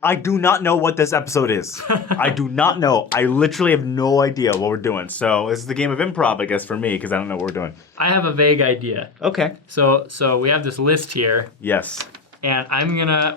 I do not know what this episode is. I do not know. I literally have no idea what we're doing. So this is the game of improv, I guess, for me, because I don't know what we're doing. I have a vague idea. Okay. So we have this list here. Yes. And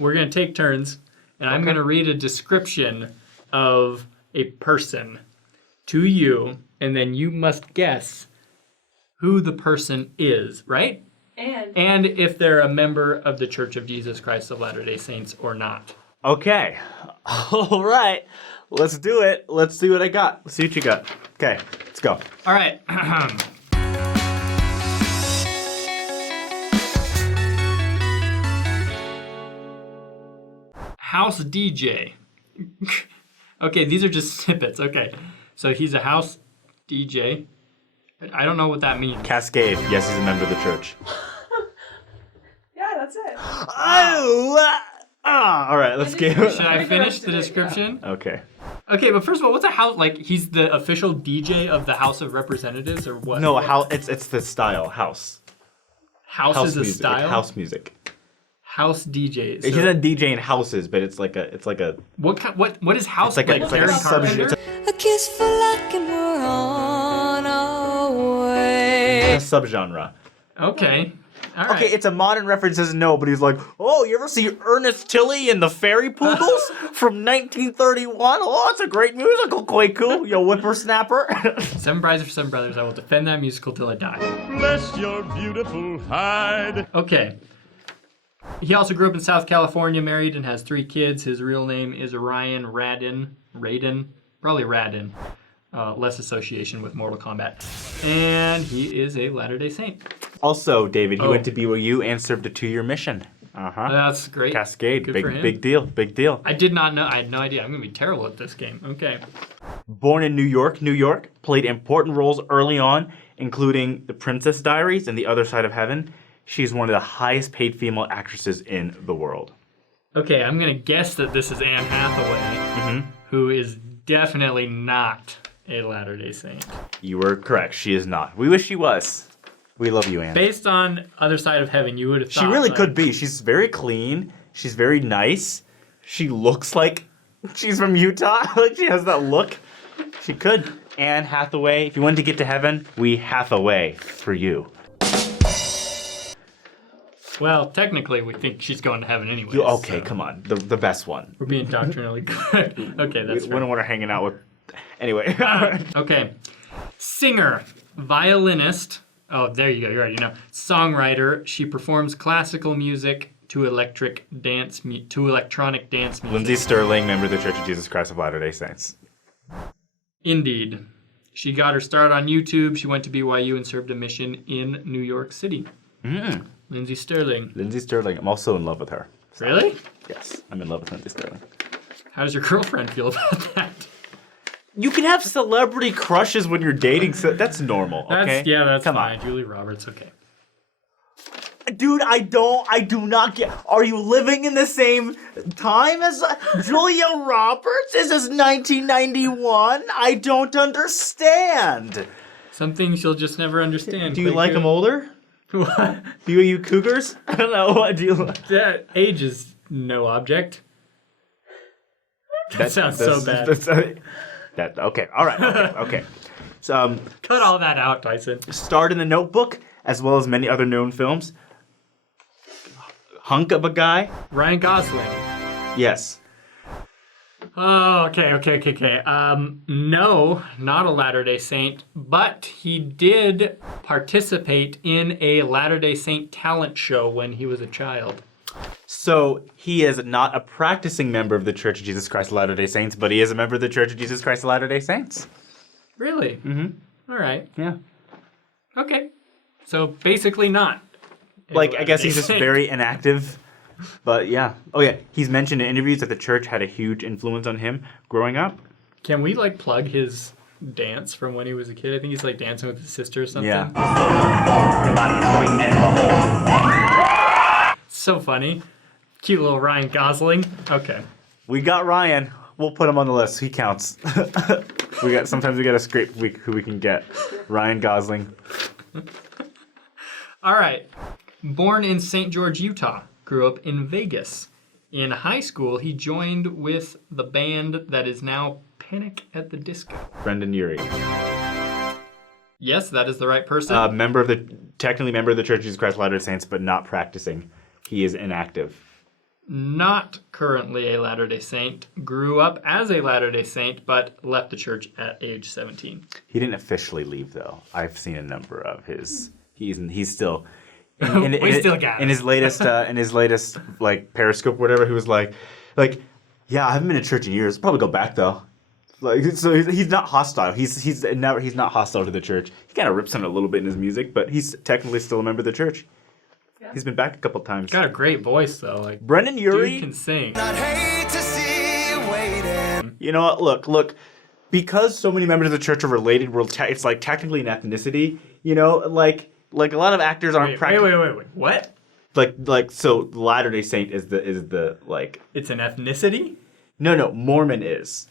we're gonna take turns, and I'm gonna read a description of a person to you, and then you must guess who the person is, right? And if they're a member of the Church of Jesus Christ of Latter-day Saints or not. Okay. All right. Let's do it. Let's see what I got. Let's see what you got. Okay. Let's go. All right. House DJ. Okay, these are just snippets. Okay. So he's a house DJ. I don't know what that means. Kaskade. Yes, he's a member of the church. Yeah, that's it. Oh! All right, let's get it. Should I finish the description? Okay. Okay, but first of all, what's a house, like, he's the official DJ of the House of Representatives, or what? No, it's the style, house. House is a music, style? like house music. House DJ. So He's not DJing houses, but it's like a. What is house? It's like a Karen subgenre. Carpenter? A kiss for luck and we're on our way. It's a subgenre. Okay. All right. Okay, it's a modern reference, says no, but he's like, oh, you ever see Ernest Tilly and the Fairy Poodles from 1931? Oh, it's a great musical, Kwaku, you whippersnapper. Seven Brides for Seven Brothers. I will defend that musical till I die. Bless your beautiful hide. Okay. He also grew up in South California, married, and has 3 kids. His real name is Raiden, probably Raiden. Less association with Mortal Kombat. And he is a Latter-day Saint. Also, David, he went to BYU and served a 2-year mission. Uh-huh. That's great. Kaskade, Good for him. big deal. I did not know. I had no idea. I'm going to be terrible at this game. Okay. Born in New York, played important roles early on, including The Princess Diaries and The Other Side of Heaven. She's one of the highest paid female actresses in the world. Okay, I'm going to guess that this is Anne Hathaway, who is definitely not a Latter-day Saint. You were correct. She is not. We wish she was. We love you, Anne. Based on Other Side of Heaven, you would have thought. She really could be. She's very clean. She's very nice. She looks like she's from Utah. Like she has that look. She could. Anne Hathaway, if you wanted to get to heaven, we Hathaway for you. Well, technically, we think she's going to heaven anyway. Okay, come on. The best one. We're being doctrinally correct. Okay, that's We fair. don't want her hanging out with... Anyway. Okay. Singer, violinist. Oh, there you go. You already know. Songwriter. She performs classical music to electronic dance music. Lindsey Stirling, member of the Church of Jesus Christ of Latter-day Saints. Indeed. She got her start on YouTube. She went to BYU and served a mission in New York City. Lindsey Stirling. Lindsey Stirling. I'm also in love with her. Really? Yes, I'm in love with Lindsey Stirling. How does your girlfriend feel about that? You can have celebrity crushes when you're dating. So that's normal, okay? That's Come fine. on. Julie Roberts, okay. Dude, I do not get... Are you living in the same time as Julia Roberts? This is 1991. I don't understand. Some things you'll just never understand. Do you like them older? What? BYU Cougars? I don't know. What do you... That age is no object. That sounds so bad. Okay, all right, okay. So, Cut all that out, Tyson. starred in The Notebook, as well as many other known films. Hunk of a guy? Ryan Gosling. Yes. Oh, okay. No, not a Latter-day Saint, but he did participate in a Latter-day Saint talent show when he was a child. So he is not a practicing member of the Church of Jesus Christ of Latter-day Saints, but he is a member of the Church of Jesus Christ of Latter-day Saints. Really? Mm-hmm. All right. Yeah. Okay. So basically not. Like, I guess he's just very inactive. But yeah. Oh yeah, he's mentioned in interviews that the church had a huge influence on him growing up. Can we plug his dance from when he was a kid? I think he's dancing with his sister or something. Yeah. So funny. Cute little Ryan Gosling. Okay. We got Ryan. We'll put him on the list. He counts. Sometimes we got to scrape who we can get. Ryan Gosling. All right. Born in St. George, Utah. Grew up in Vegas. In high school, he joined with the band that is now Panic at the Disco. Brendon Urie. Yes, that is the right person. Technically member of the Church of Jesus Christ of Latter-day Saints, but not practicing. He is inactive. Not currently a Latter-day Saint. Grew up as a Latter-day Saint, but left the church at age 17. He didn't officially leave, though. I've seen a number of his. He's still. We still got in it. his latest like Periscope or whatever. He was like, yeah, I haven't been to church in years. Probably go back though. Like, so he's not hostile. He's not hostile to the church. He kind of rips on it a little bit in his music, but he's technically still a member of the church. Yeah. He's been back a couple times. Got a great voice though. Like Brendon Urie dude can sing. You know what? Look. Because so many members of the church are related, it's like technically an ethnicity. You know, like a lot of actors aren't Wait. What? Like so Latter-day Saint is the like. It's an ethnicity? No, Mormon is.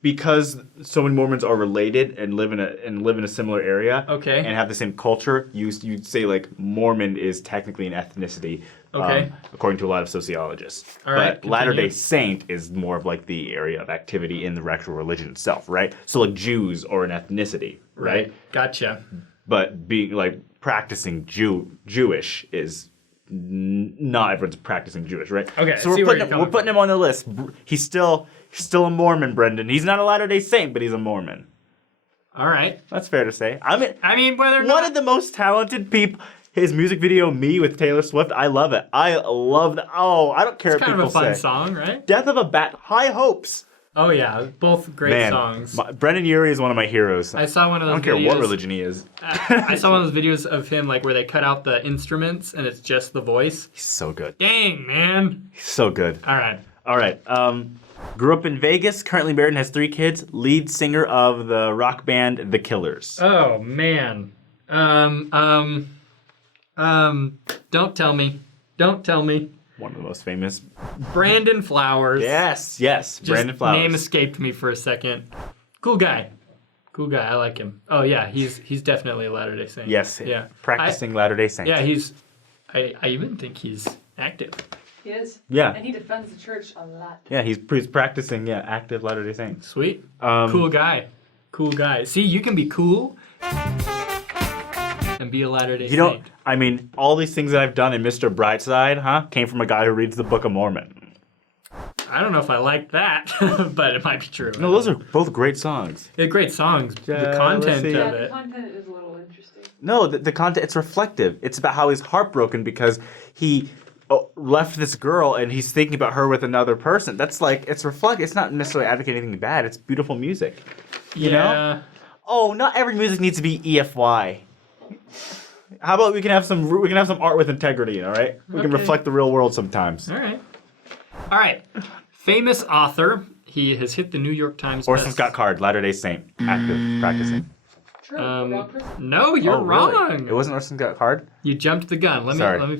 Because so many Mormons are related and live in a similar area, Okay. and have the same culture, you'd say like Mormon is technically an ethnicity, Okay. according to a lot of sociologists. All right, But Latter-day continue. Saint is more of like the area of activity in the actual religion itself, right? So like Jews are an ethnicity, right? Gotcha. But being like practicing Jewish is not everyone's practicing Jewish, right? Okay, so I see where you're we're coming putting him on the list. He's still a Mormon, Brendon. He's not a Latter-day Saint, but he's a Mormon. All right. That's fair to say. I mean, whether or One not of the most talented people. His music video, "Me" with Taylor Swift, I love it. I love that. Oh, I don't care it's what kind of people a fun say. song, right? Death of a Bat, High Hopes. Oh yeah, both great Man, songs. Brendon Urie is one of my heroes. I saw one of I those don't care videos. what religion he is. I saw one of those videos of him like where they cut out the instruments and it's just the voice. He's so good. Dang, man. He's so good. All right. All right. Grew up in Vegas, currently married and has 3 kids. Lead singer of the rock band The Killers. Oh man. Don't tell me. Don't tell me. One of the most famous. Brandon Flowers. Yes. Just Brandon Flowers. name escaped me for a second. Cool guy. I like him. Oh yeah, he's definitely a Latter-day Saint. Yes. Yeah. Practicing Latter-day Saint. Yeah, I even think he's active. He is. Yeah. And he defends the church a lot. Yeah, he's practicing, active Latter-day Saint. Sweet. Cool guy. See, you can be cool and be a Latter-day Saint. All these things that I've done in Mr. Brightside, came from a guy who reads the Book of Mormon. I don't know if I like that, but it might be true. No, those are both great songs. They're great songs. The Jealousy. content Yeah, of the it. content is a little interesting. No, the content, it's reflective. It's about how he's heartbroken because he left this girl and he's thinking about her with another person. That's like, it's reflective. It's not necessarily advocating anything bad. It's beautiful music. You know? Oh, not every music needs to be EFY. How about we can have some art with integrity, all right? We can Okay. reflect the real world sometimes. All right. Famous author. He has hit the New York Times. Orson Scott Card, Latter-day Saint, active, practicing. True. Wrong person. No, you're Oh, really? wrong. It wasn't Orson Scott Card? You jumped the gun. Sorry. Let me.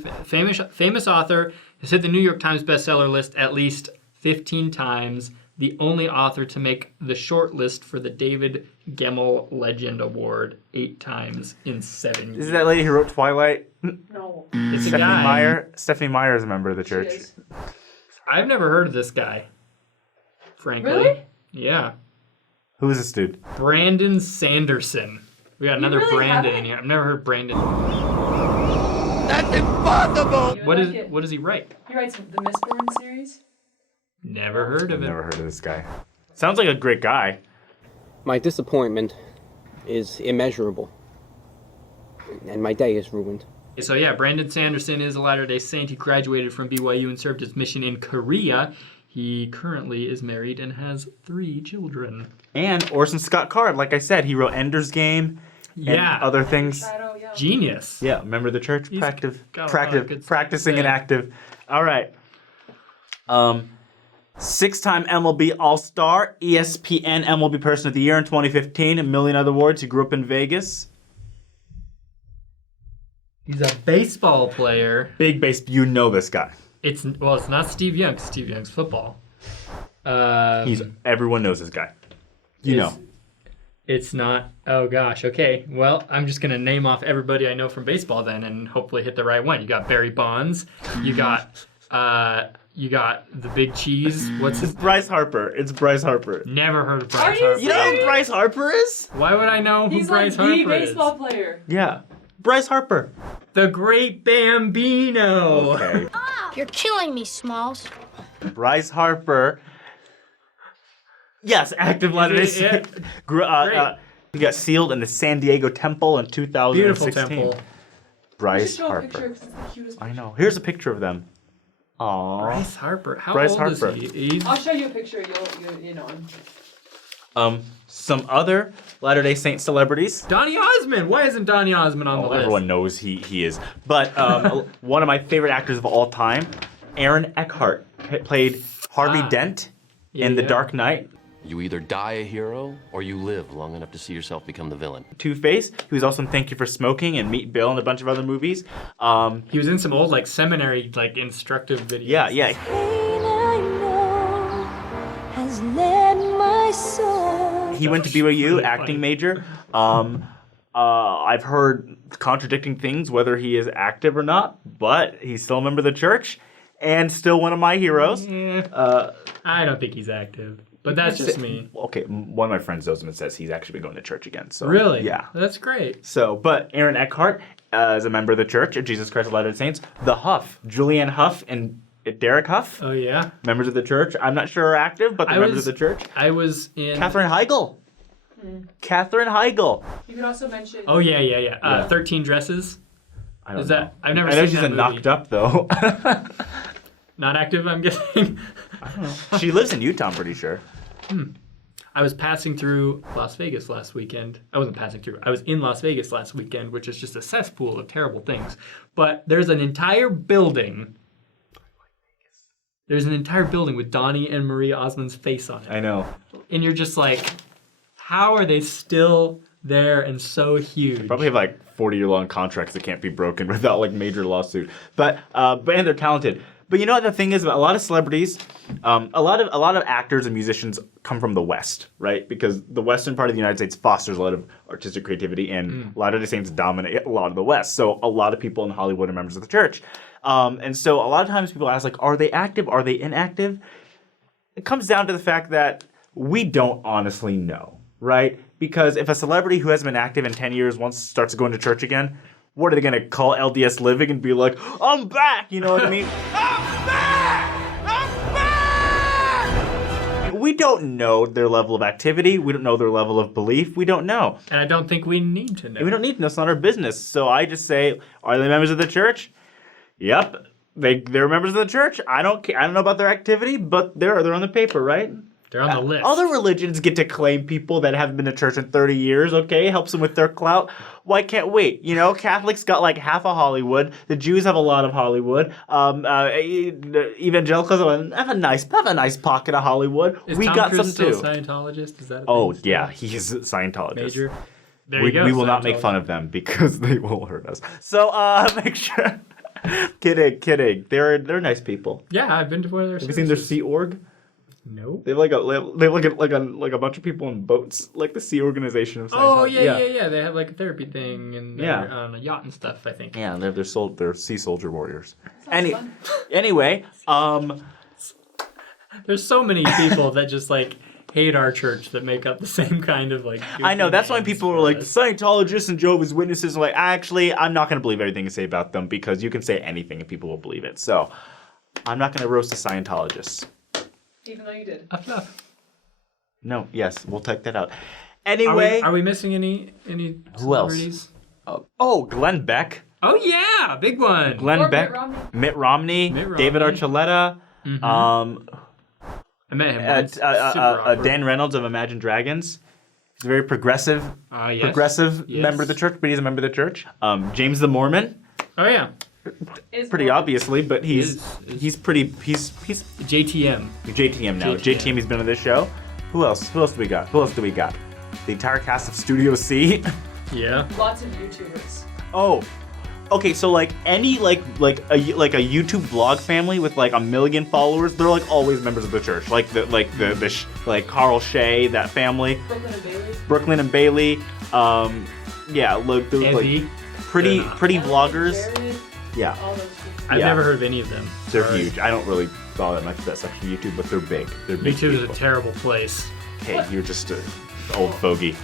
Famous author has hit the New York Times bestseller list at least 15 times. The only author to make the short list for the David Gemmell Legend Award 8 times in 7 years. Is it that lady who wrote Twilight? No. It's a Stephanie guy. Meyer? Stephanie Meyer is a member of the She church. is. I've never heard of this guy. Frankly. Really? Yeah. Who is this dude? Brandon Sanderson. We got another really Brandon haven't? in here. I've never heard Brandon. You would What like it. does he write? He writes the Mistborn series. Never heard of it. Never heard of this guy. Sounds like a great guy. My disappointment is immeasurable, and my day is ruined. So yeah, Brandon Sanderson is a Latter-day Saint. He graduated from BYU and served his mission in Korea. He currently is married and has 3 children. And Orson Scott Card, like I said, he wrote Ender's Game Yeah. and other things. Shadow, yeah. Genius. Yeah, remember the church? He's got a lot of good stuff to Practicing say. and active. All right. 6-time MLB All-Star, ESPN MLB Person of the Year in 2015, a million other awards. He grew up in Vegas. He's a baseball player. Big base. You know this guy. It's not Steve Young. 'Cause Steve Young's football. Everyone knows this guy. You know. It's not. Oh gosh. Okay. Well, I'm just gonna name off everybody I know from baseball then, and hopefully hit the right one. You got Barry Bonds. You got You got the big cheese. What's his? Bryce Harper. It's Bryce Harper. Never heard of Are Bryce you Harper. You know who Bryce Harper is? Why would I know who He's Bryce like the Harper baseball is? player. Yeah. Bryce Harper. The Great Bambino. Okay. You're killing me, Smalls. Bryce Harper. Yes, active Latter-day Yeah. Saint. He got sealed in the San Diego Temple in 2016. Beautiful temple. You Bryce should show a picture Harper. because it's the cutest I picture. know. Here's a picture of them. Aww. Bryce Harper. How Bryce old Harper. is he? He's I'll show you a picture. You know him. Some other Latter-day Saint celebrities. Donny Osmond. Why isn't Donny Osmond on the list? Everyone knows he is. But one of my favorite actors of all time, Aaron Eckhart, played Harvey Dent in The Dark Knight. You either die a hero or you live long enough to see yourself become the villain. Two-Face. He was also in Thank You for Smoking and Meet Bill and a bunch of other movies. He was in some old like seminary like instructive videos. Yeah. Pain I know has led my soul. He went to BYU, really acting funny. major. I've heard contradicting things, whether he is active or not, but he's still a member of the church and still one of my heroes. I don't think he's active, but that's just me. Okay, one of my friends knows him and says he's actually been going to church again. So Really? Yeah. That's great. So, but Aaron Eckhart is a member of the Church of Jesus Christ of Latter-day Saints. The Huff, Julianne Hough and Derek Huff, Oh yeah. members of the church. I'm not sure are active, but they're members of the church. I was in. Katherine Heigl. Katherine Heigl. You could also mention. Oh yeah. Yeah. 13 Dresses. I don't Is know. that? I've never I know seen she's that a movie. knocked up though. Not active, I'm guessing. She lives in Utah, I'm pretty sure. I was passing through Las Vegas last weekend. I wasn't passing through. I was in Las Vegas last weekend, which is just a cesspool of terrible things. But there's an entire building. There's an entire building with Donnie and Maria Osmond's face on it. I know. And you're just like, how are they still there and so huge? Probably have like 40-year-long contracts that can't be broken without like major lawsuit. But and they're talented. But you know what the thing is about a lot of celebrities, a lot of actors and musicians come from the West, right? Because the western part of the United States fosters a lot of artistic creativity, and Latter-day Saints dominate a lot of the West. So a lot of people in Hollywood are members of the church. And so a lot of times people ask, like, are they active? Are they inactive? It comes down to the fact that we don't honestly know, right? Because if a celebrity who hasn't been active in 10 years once starts going to church again, what are they going to call LDS Living and be like, I'm back? You know what I mean? I'm back! We don't know their level of activity. We don't know their level of belief. We don't know. And I don't think we need to know. We don't need to know. It's not our business. So I just say, are they members of the church? Yep. They're members of the church. I don't care. I don't know about their activity, but they're on the paper, right? They're on the list. Other religions get to claim people that haven't been to church in 30 years, okay? Helps them with their clout. Why can't we? You know, Catholics got like half of Hollywood. The Jews have a lot of Hollywood. Evangelicals have a nice pocket of Hollywood. Is We Tom got Cruise some too. still a Scientologist? Is that a Oh, thing? yeah, he is a Scientologist. Major. There We you go. will not make Scientology. fun of them because they will hurt us. So make sure. Kidding. They're nice people. Yeah, I've been to one of their Have you seen their Sea Org? No. They have like a bunch of people in boats, like the Sea Organization of Scientology. Oh yeah. They have like a therapy thing and they're Yeah. on a yacht and stuff. I think. Yeah, they're sea soldier warriors. Sounds fun. Anyway, There's so many people that just like hate our church that make up the same kind of like. I know that's why names people are for like us. Scientologists and Jehovah's Witnesses. I'm like, actually, I'm not going to believe everything you say about them because you can say anything and people will believe it. So, I'm not going to roast the Scientologists. Even though you did. Fluff. No, yes, we'll take that out. Anyway, Are we missing any Who else? celebrities? Glenn Beck. Oh yeah, big one. Glenn Or Beck, Mitt Romney. David Archuleta, I met him once. Super awkward. Dan Reynolds of Imagine Dragons. He's a very progressive, Yes. member of the church, but he's a member of the church. James the Mormon, Oh yeah, Is pretty Mormon. obviously, but he's JTM now. JTM. JTM, he's been on this show. Who else do we got? The entire cast of Studio C. Yeah. Lots of YouTubers. Oh, okay. So like any like a YouTube vlog family with like 1 million followers, they're like always members of the church. Like like Carl Shay, that family, Brooklyn and Bailey. Yeah, look, they're Evie. like pretty Ellen, vloggers. Jared, Yeah, all those people. I've Yeah. never heard of any of them. they're Sorry. huge. I don't really all that much of that stuff from YouTube, but they're big. They're big YouTube is a people. terrible place. Hey, you're just an old fogey.